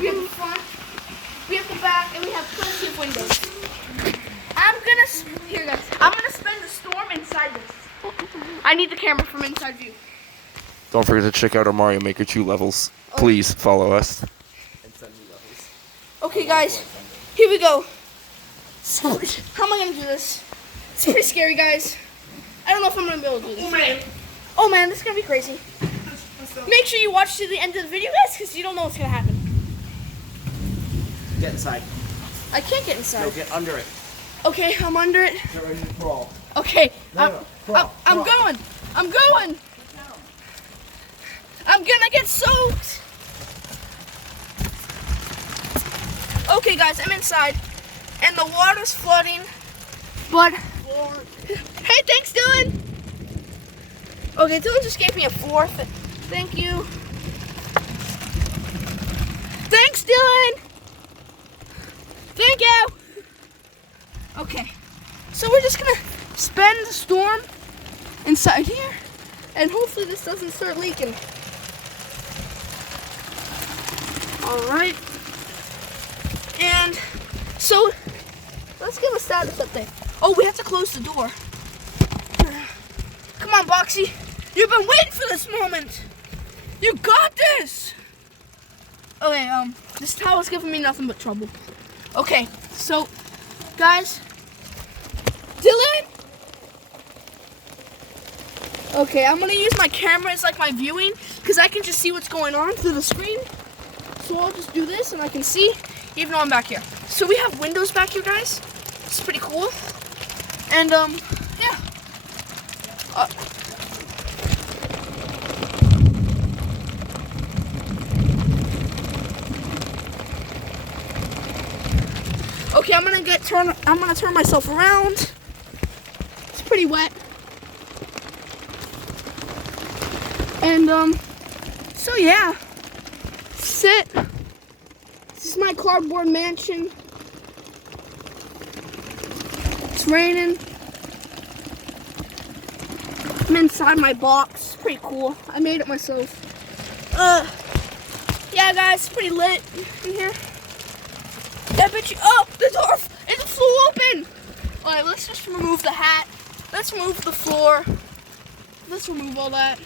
We have the front, we have the back, and we have plenty of windows. Here guys, I'm gonna spend the storm inside this. I need the camera from inside view. Don't forget to check out our Mario Maker 2 levels. Please follow us. And send me levels. Okay guys, here we go. How am I gonna do this? It's pretty scary, guys. I don't know if I'm gonna be able to do this. Oh man, this is gonna be crazy. Make sure you watch to the end of the video, guys, because you don't know what's gonna happen. Get inside. I can't get inside. No, get under it. Okay, I'm under it. Get ready to crawl. Okay, No, I'm going. I'm going. I'm gonna get soaked. Okay, guys, I'm inside, and the water's flooding. But hey, thanks, Dylan. Okay, Dylan just gave me a floor. Thank you. Thanks, Dylan. Thank you. Okay, so we're just gonna spend the storm inside here, and hopefully this doesn't start leaking. All right, and so let's give a status update. Oh, we have to close the door. Come on, Boxy, you've been waiting for this moment. You got this. Okay, this towel's giving me nothing but trouble. Okay, so guys, Dylan. Okay, I'm gonna use my camera as like my viewing, because I can just see what's going on through the screen. So I'll just do this and I can see even though I'm back here. So we have windows back here, guys. It's pretty cool. And yeah. Okay, I'm gonna turn myself around. It's pretty wet. And so yeah. Sit. This is my cardboard mansion. It's raining. I'm inside my box. It's pretty cool. I made it myself. Yeah, guys, it's pretty lit in here. I bet you. Oh, the door! It flew open! Alright, let's just remove the hat. Let's remove the floor. Let's remove all that.